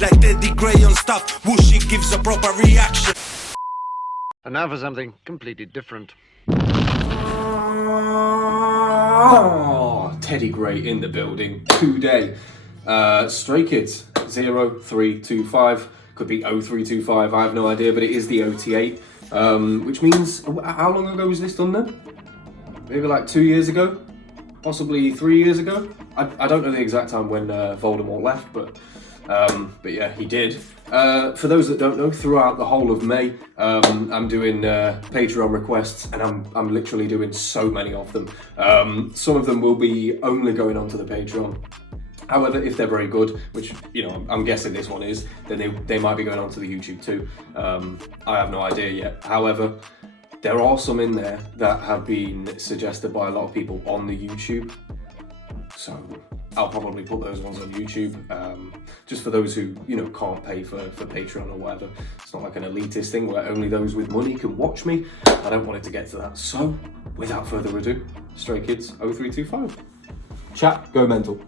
Like TeddyGrey on stuff, Whooshy gives a proper reaction. And now for something completely different. Oh, TeddyGrey in the building today. Stray Kids 0325, could be 0325, I have no idea, but it is the OT8, which means, how long ago was this done then? Maybe like 2 years ago? Possibly 3 years ago? I don't know the exact time when Voldemort left, but yeah, he did. For those that don't know, throughout the whole of May, I'm doing Patreon requests, and I'm literally doing so many of them. Some of them will be only going onto the Patreon. However, if they're very good, which, you know, I'm guessing this one is, then they might be going onto the YouTube too. I have no idea yet. However, there are some in there that have been suggested by a lot of people on the YouTube. So I'll probably put those ones on YouTube, just for those who, you know, can't pay for Patreon or whatever. It's not like an elitist thing where only those with money can watch me. I don't want it to get to that. So, without further ado, Stray Kids 0325. Chat, go mental.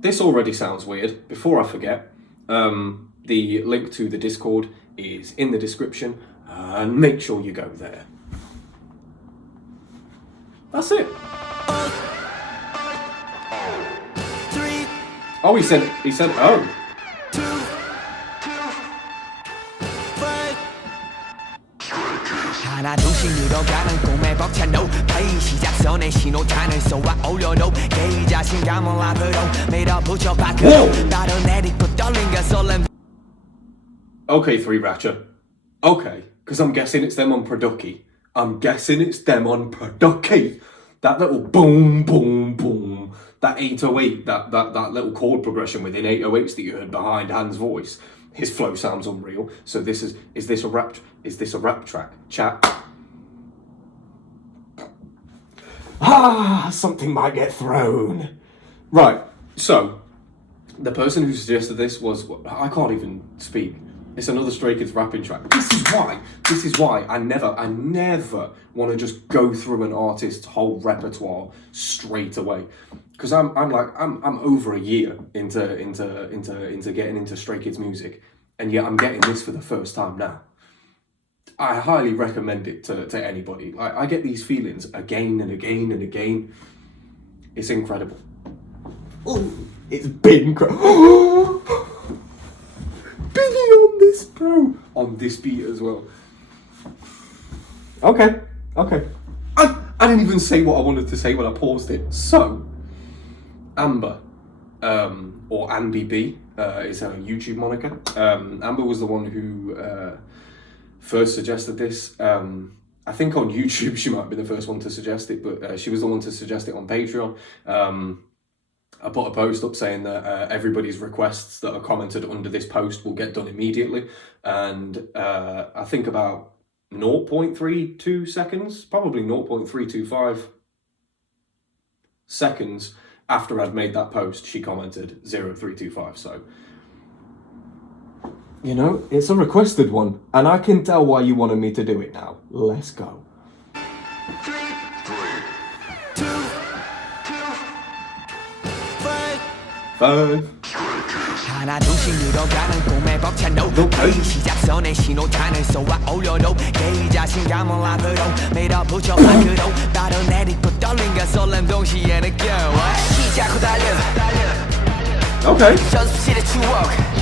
This already sounds weird. Before I forget, the link to the Discord is in the description, and make sure you go there. That's it. Oh, he said, oh. 하나 둘씩 늘어가는 꿈에 벅찬 no play 시작선에 신호탄을 쏘아 올려도 개의 자신감을 앞으로 밀어붙여 밖으로 나를 내딛고 떨린가 설렘. Okay, 3Ratcher. Okay, because I'm guessing it's them on Producky. That little boom, boom, boom. That 808, that little chord progression within 808s that you heard behind Han's voice. His flow sounds unreal. So is this a rap track? Chat. Something might get thrown. Right, so the person who suggested this was, I can't even speak. It's another Stray Kids rapping track. This is why I never want to just go through an artist's whole repertoire straight away. Because I'm over a year into getting into Stray Kids music, and yet I'm getting this for the first time now. I highly recommend it to anybody. I get these feelings again and again and again. It's incredible. Oh, it's been Billy on this, bro. On this beat as well. Okay. I didn't even say what I wanted to say when I paused it. So, Amber, or Ambi B, is her YouTube moniker. Amber was the one who first suggested this. I think on YouTube she might be the first one to suggest it, but she was the one to suggest it on Patreon. I put a post up saying that everybody's requests that are commented under this post will get done immediately. And I think about 0.32 seconds, probably 0.325 seconds after I'd made that post, she commented 0325. So, you know, it's a requested one, and I can tell why you wanted me to do it now. Let's go. 하나 둘씩 늘어가는 꿈에 벅찬 no play 시작선에 신호탄을 쏘아 올려도 개의 자신감을 앞으로 밀어붙여 밖으로 나를 내딛고 떨린가 설렘 동시에 느껴 시작 후 달려 Okay. 연습실의 추억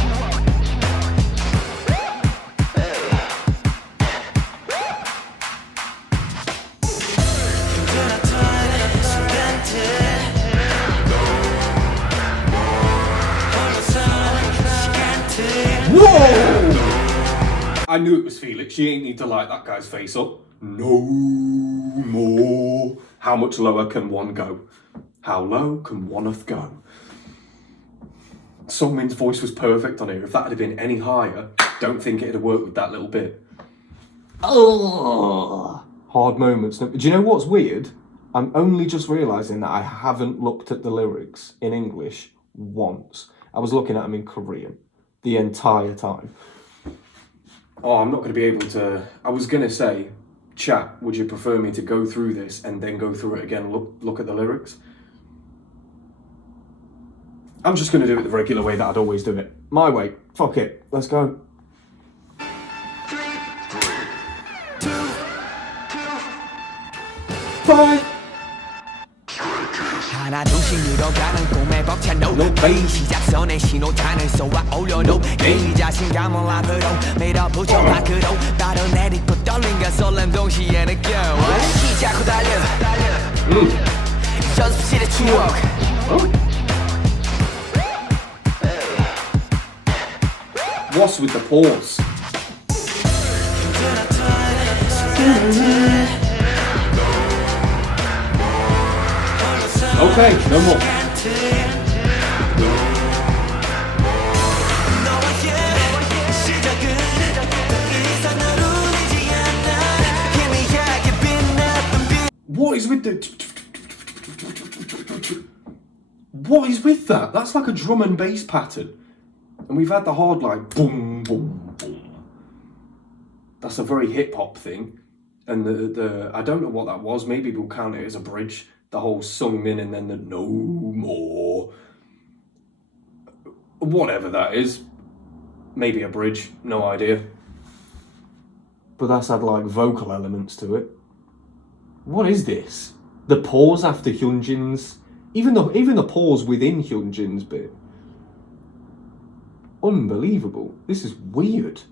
I knew it was Felix. She ain't need to light that guy's face up. No more. How much lower can one go? How low can one'th go? Sungmin's voice was perfect on here. If that had been any higher, don't think it'd have worked with that little bit. Oh, hard moments. Do you know what's weird? I'm only just realising that I haven't looked at the lyrics in English once. I was looking at them in Korean the entire time. Oh, I'm not going to be able to... I was going to say, Chat, would you prefer me to go through this and then go through it again, look at the lyrics? I'm just going to do it the regular way that I'd always do it. My way. Fuck it. Let's go. 3, 2, 5. 하나 둘씩 늘어가는 꿈에 벅찬 no 시작선의 신호탄을 쏘아 올려도 이 자신감을 앞으로 밀어붙여 밖으로 바로 내딛고 떨림과 설렘 동시에 느껴 시작 후 달려 연습실의 추억 What's with the pause? Okay, no more. What is with the... What is with that? That's like a drum and bass pattern. And we've had the hard like boom, boom, boom. That's a very hip hop thing. And the I don't know what that was. Maybe we'll count it as a bridge. The whole sung in and then the no more. Whatever that is. Maybe a bridge, no idea. But that's had like vocal elements to it. What is this? The pause after Hyunjin's, even the pause within Hyunjin's bit. Unbelievable. This is weird.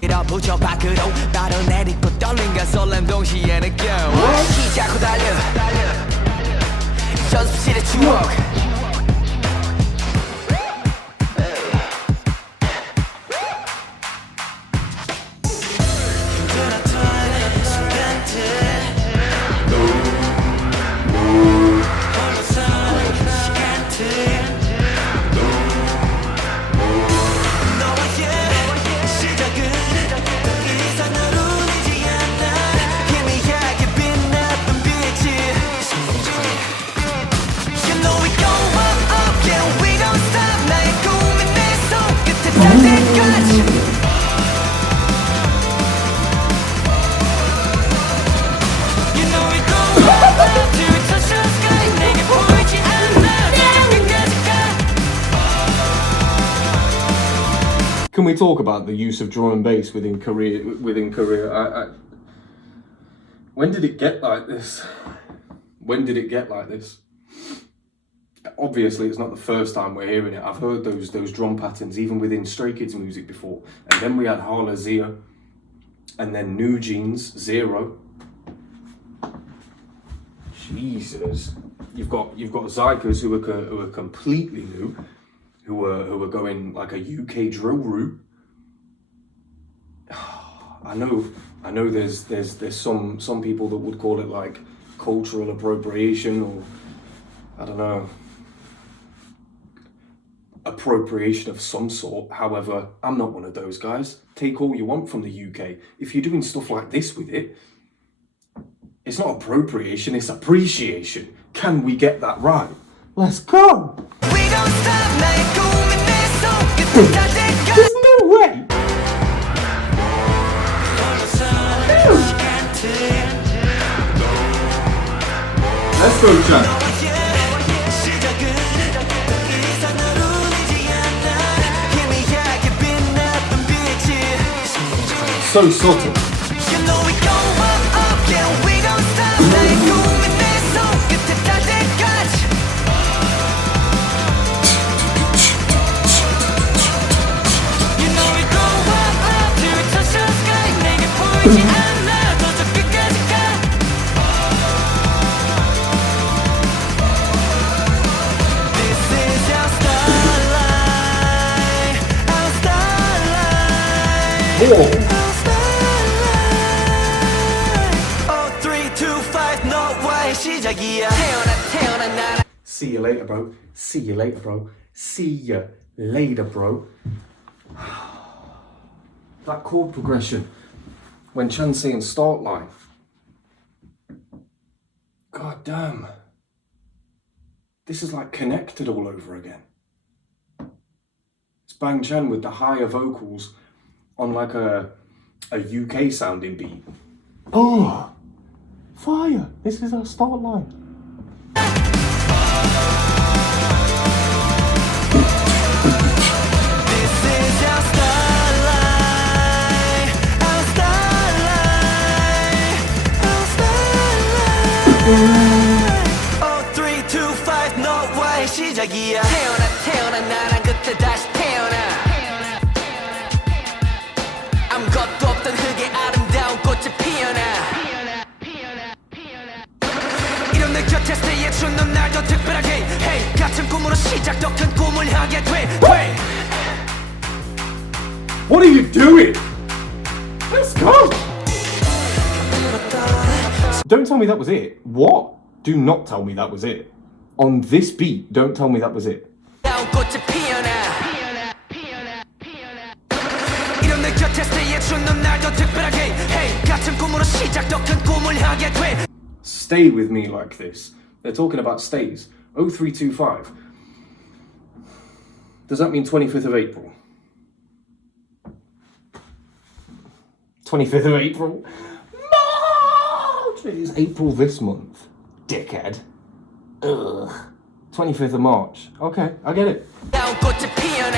밀어붙여 밖으로 바로 내딛고 떨림과 설렘 동시에 느껴 시작 후 달려 연습실의 추억 Can we talk about the use of drum and bass within Korea? When did it get like this? When did it get like this? Obviously, it's not the first time we're hearing it. I've heard those drum patterns even within Stray Kids music before. And then we had Hala Zia, and then New Jeans, Zero. Jesus, you've got Zykas who are completely new. Who are going like a UK drill route. I know there's some people that would call it like cultural appropriation or I don't know, appropriation of some sort. However, I'm not one of those guys. Take all you want from the UK. If you're doing stuff like this with it, it's not appropriation, it's appreciation. Can we get that right? Let's go! There's no way! Let's go, Chan. So subtle. See you later, bro. See you later, bro. See you later, bro. That chord progression when Chan's saying start line. God damn. This is like connected all over again. It's Bang Chan with the higher vocals on like a UK sounding beat. Oh, fire! This is our start line. This is our starlight, our starlight, our starlight. 4, 3, 2, 5 너와의 시작이야. 태어나 나랑 그때 다시 태어나. 아무것도 없던 흙에 아름다운 꽃이 피어나. 이런 내 곁에 stay 해준 넌 날 더 특별하게 hey 같은 꿈으로 시작 더 큰 꿈을 향해 돼. What are you doing? Let's go! Don't tell me that was it. What? Do not tell me that was it. On this beat, don't tell me that was it. 꽃이 피어나. 이런 내 곁에 stay 해준 넌 날 더 특별하게 hey 같은 꿈으로 시작 더 큰 꿈을 향해 돼. Stay with me like this. They're talking about stays. 0325. Does that mean 25th of April? 25th of April? March! It is April this month. Dickhead. Ugh. 25th of March. Okay, I get it. 꽃이 피어나.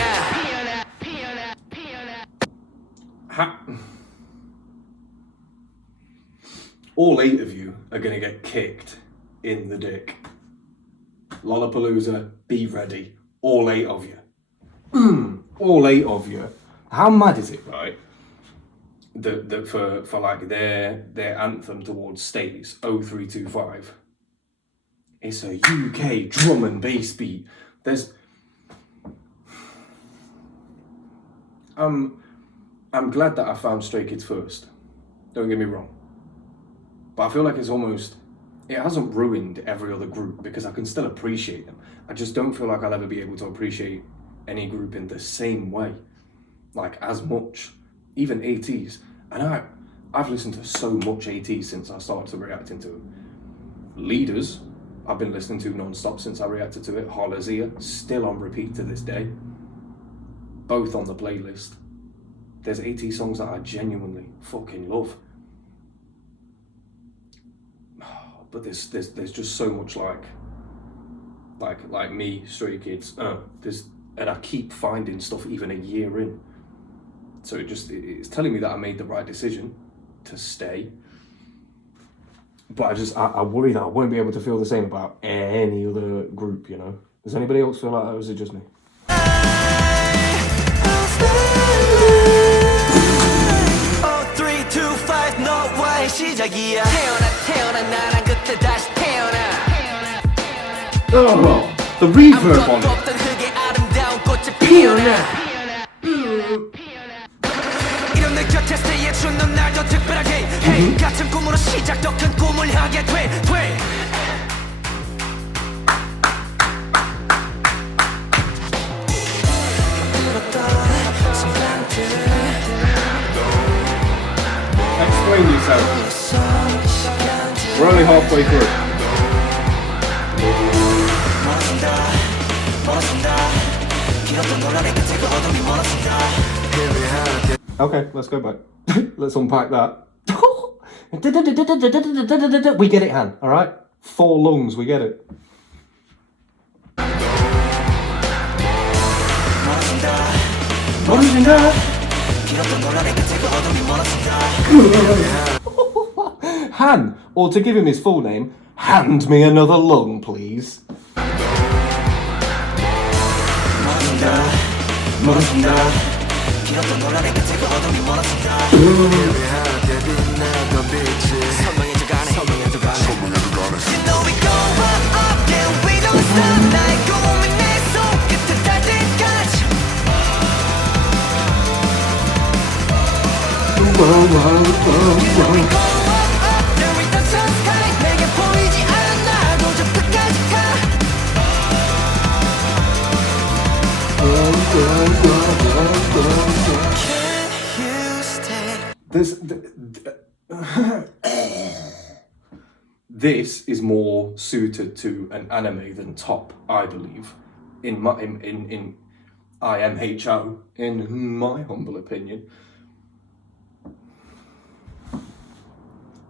All 8 of you are going to get kicked in the dick. Lollapalooza, be ready. All 8 of you. All 8 of you. How mad is it, right? That for like their anthem towards stays, 0325. It's a UK drum and bass beat. I'm glad that I found Stray Kids first. Don't get me wrong. But I feel like it hasn't ruined every other group because I can still appreciate them. I just don't feel like I'll ever be able to appreciate any group in the same way, like as much, even ATs. And I've listened to so much ATs since I started reacting to them. Leaders, I've been listening to non-stop since I reacted to it. Holazia, still on repeat to this day. Both on the playlist. There's AT songs that I genuinely fucking love. But there's just so much like me, Stray Kids. And I keep finding stuff even a year in. So it's telling me that I made the right decision to stay. But I worry that I won't be able to feel the same about any other group, you know? Does anybody else feel like that, or is it just me? 3, 2, 5 너와의 시작이야. 태어나 나랑 그때 다시 태어나. Oh, the reverb on it. 없던 흙에 아름다운 꽃이 피어나. 이런 내 곁에 stay 해준 넌 날 더 특별하게 hey 같은 꿈으로 시작 더 큰 꿈을 향해 돼. Explain yourself. We're only halfway through. Okay, let's go back. Let's unpack that. We get it, Han, alright? 4 lungs, we get it. Han, or to give him his full name, hand me another lung, please. This is more suited to an anime than Top, I believe, in IMHO, in my humble opinion.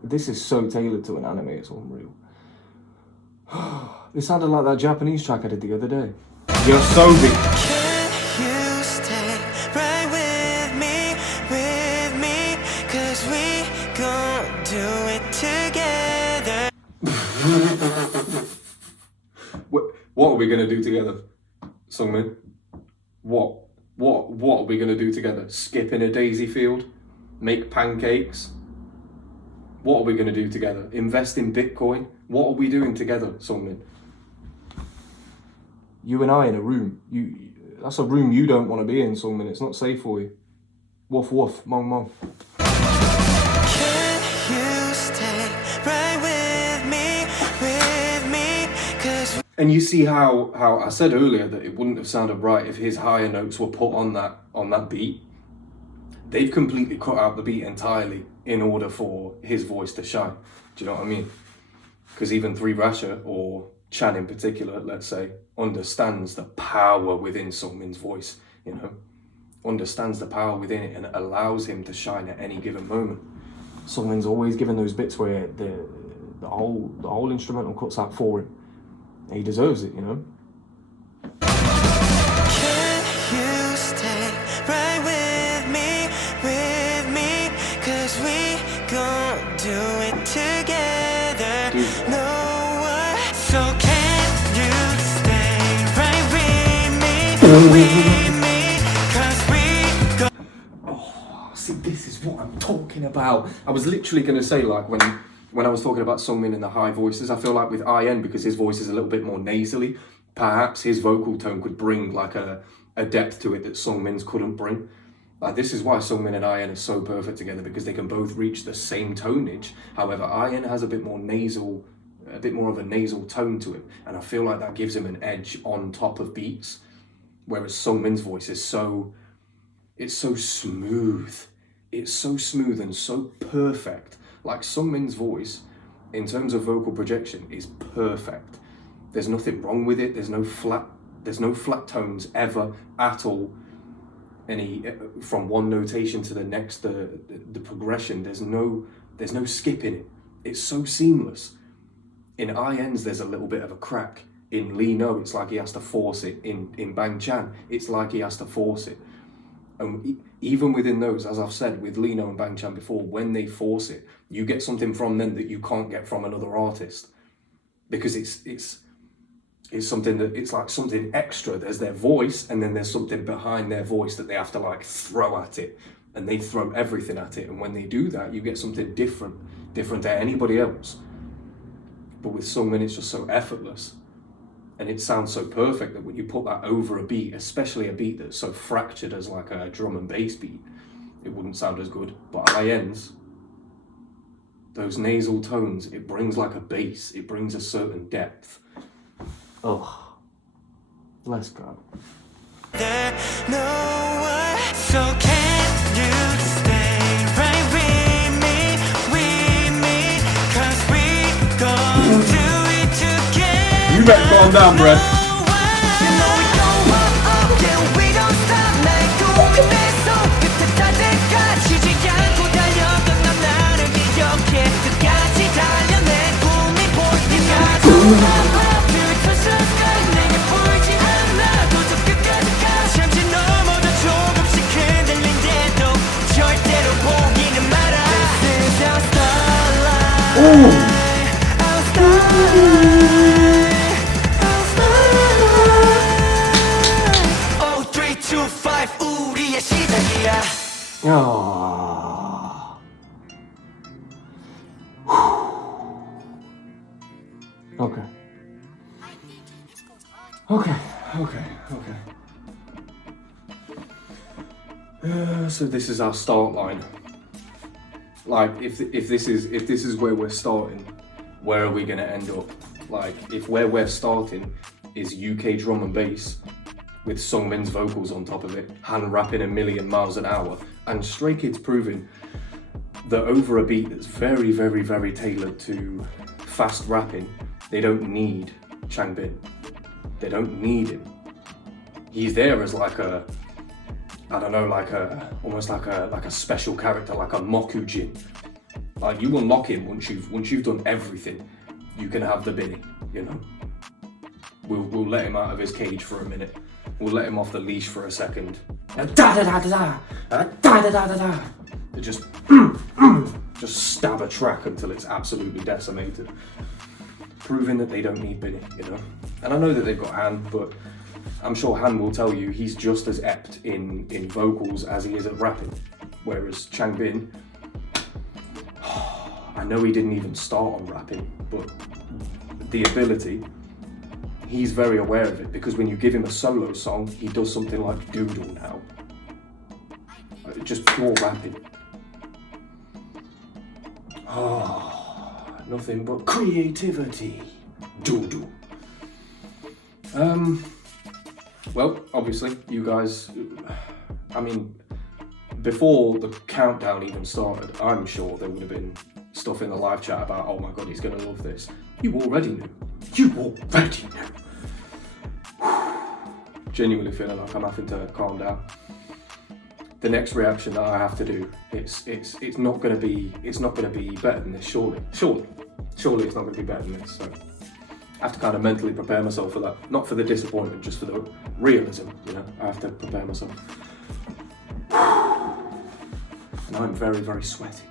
This is so tailored to an anime, it's unreal. It sounded like that Japanese track I did the other day. Yosobi. Can you stay right with me, 'cause we gon' do it together. What are we gonna do together, Sungmin? What are we gonna do together? Skip in a daisy field? Make pancakes? What are we gonna do together? Invest in Bitcoin? What are we doing together, Sungmin? You and I in a room. That's a room you don't want to be in, Sungmin. It's not safe for you. Woof woof, mong mong. Can you stay right with me, 'cause And you see how I said earlier that it wouldn't have sounded right if his higher notes were put on that beat. They've completely cut out the beat entirely in order for his voice to shine. Do you know what I mean? Because even 3 Rasha, or Chan in particular, let's say, understands the power within Sungmin's voice, you know? Understands the power within it and allows him to shine at any given moment. Sungmin's always given those bits where the whole instrumental cuts out for him. He deserves it, you know? can you stay right with me, 'cause we gon' do it together. No one, so can you stay right with me, 'cause we gon' See, this is what I'm talking about. I was literally going to say, like, when I was talking about Sungmin and the high voices, I feel like with IN, because his voice is a little bit more nasally, perhaps his vocal tone could bring like a depth to it that Sungmin's couldn't bring. Like, this is why Sungmin and IN are so perfect together, because they can both reach the same tonage. However, IN has a bit more of a nasal tone to him, and I feel like that gives him an edge on top of beats. Whereas Sungmin's voice is so smooth. It's so smooth and so perfect. Like, Sungmin's voice, in terms of vocal projection, is perfect. There's nothing wrong with it. There's no flat tones ever at all. From one notation to the next, the progression. There's no skip in it. It's so seamless. In IN's, there's a little bit of a crack. In Lee No, it's like he has to force it. In Bang Chan, it's like he has to force it. And even within those, as I've said, with Lee No and Bang Chan before, when they force it, you get something from them that you can't get from another artist, because it's something that, it's like something extra. There's their voice, and then there's something behind their voice that they have to like throw at it, and they throw everything at it. And when they do that, you get something different to anybody else. But with Sungmin, it's just so effortless. And it sounds so perfect that when you put that over a beat, especially a beat that's so fractured as like a drum and bass beat, it wouldn't sound as good. But IN's, those nasal tones, it brings like a bass, it brings a certain depth. Oh, let's go. no one, so can you stay right with me, 'cause we gon' do it together. You better calm down, bruh. Oh. Okay. So this is our start line. Like, if this is where we're starting, where are we gonna end up? Like, if where we're starting is UK drum and bass with Sungmin's vocals on top of it, hand rapping a million miles an hour, and Stray Kids proving that over a beat that's very, very, very tailored to fast rapping, they don't need Changbin. They don't need him. He's there as like a, I don't know, almost like a special character, like a Mokujin. Like, you unlock him once you've done everything. You can have the Binny, you know. We'll let him out of his cage for a minute. We'll let him off the leash for a second. Just stab a track until it's absolutely decimated. Proving that they don't need Binny, you know. And I know that they've got Han, but I'm sure Han will tell you he's just as apt in vocals as he is at rapping. Whereas Changbin, I know he didn't even start on rapping, but the ability, he's very aware of it, because when you give him a solo song, he does something like Doodle now. Just pure rapping. Nothing but creativity. Doodle. Well, obviously, you guys, I mean, before the countdown even started, I'm sure there would have been stuff in the live chat about, oh my god, he's gonna love this. You already knew. You already knew. Genuinely feeling like I'm having to calm down. The next reaction that I have to do, it's not gonna be better than this, surely it's not gonna be better than this. So I have to kind of mentally prepare myself for that, not for the disappointment, just for the realism. You know, I have to prepare myself. And I'm very, very sweaty.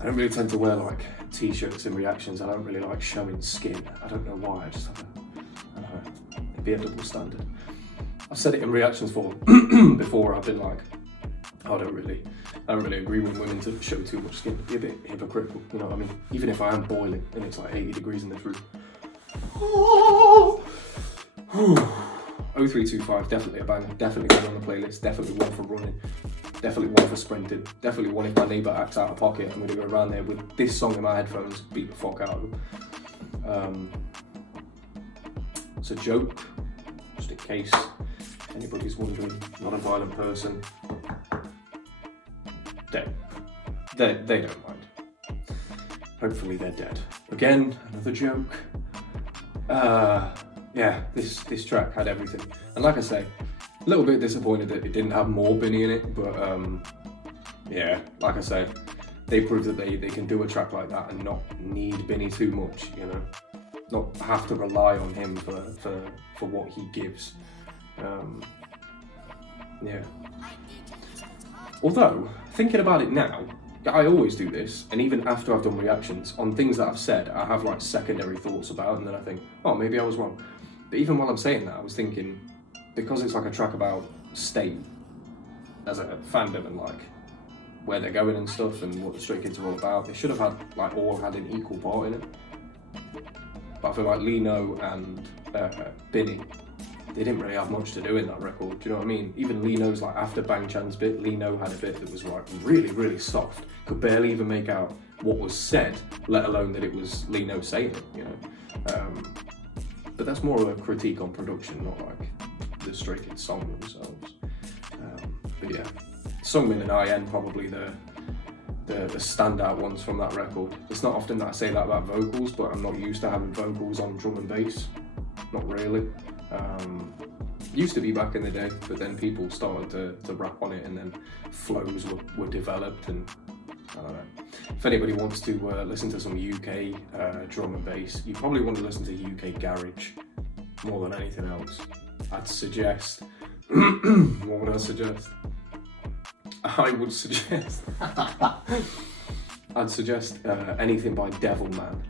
I don't really tend to wear like t-shirts in reactions. I don't really like showing skin. I don't know why. I just have it'd be a double standard. I've said it in reactions before. I've been like, I don't really agree with women to show too much skin. It'd be a bit hypocritical, you know what I mean? Even if I am boiling and it's like 80 degrees in this room. 0325, definitely a banger. Definitely one on the playlist. Definitely one for running. Definitely one for sprinting. Definitely one if my neighbour acts out of pocket. I'm going to go around there with this song in my headphones, beat the fuck out of them. It's a joke, just in case anybody's wondering. Not a violent person. Dead. They don't mind. Hopefully they're dead. Again, another joke. Yeah, this track had everything. And like I say, a little bit disappointed that it didn't have more Binny in it, but yeah, like I say, they proved that they can do a track like that and not need Binny too much, you know? Not have to rely on him for what he gives. Yeah. Although, thinking about it now, I always do this, and even after I've done reactions, on things that I've said, I have like secondary thoughts about, and then I think, oh, maybe I was wrong. But even while I'm saying that, I was thinking, because it's like a track about state as a fandom and like where they're going and stuff and what the Stray Kids are all about, they should have had like all had an equal part in it. But I feel like Lino and Binny, they didn't really have much to do in that record, do you know what I mean? Even Lino's like after Bang Chan's bit, Lino had a bit that was like really, really soft. Could barely even make out what was said, let alone that it was Lino saying it, you know? But that's more of a critique on production, not like the Stray Kids song themselves. But yeah, Sungmin and IN probably the standout ones from that record. It's not often that I say that about vocals, but I'm not used to having vocals on drum and bass. Not really. Used to be back in the day, but then people started to rap on it, and then flows were developed, and I don't know. If anybody wants to listen to some UK drum and bass, you probably want to listen to UK garage more than anything else. I'd suggest, what would I suggest? I would suggest, I'd suggest anything by Devilman.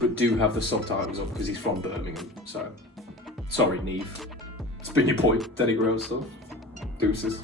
But do have the subtitles up because he's from Birmingham, so sorry Neve. It's been your boy, TeddyGrey stuff. Deuces.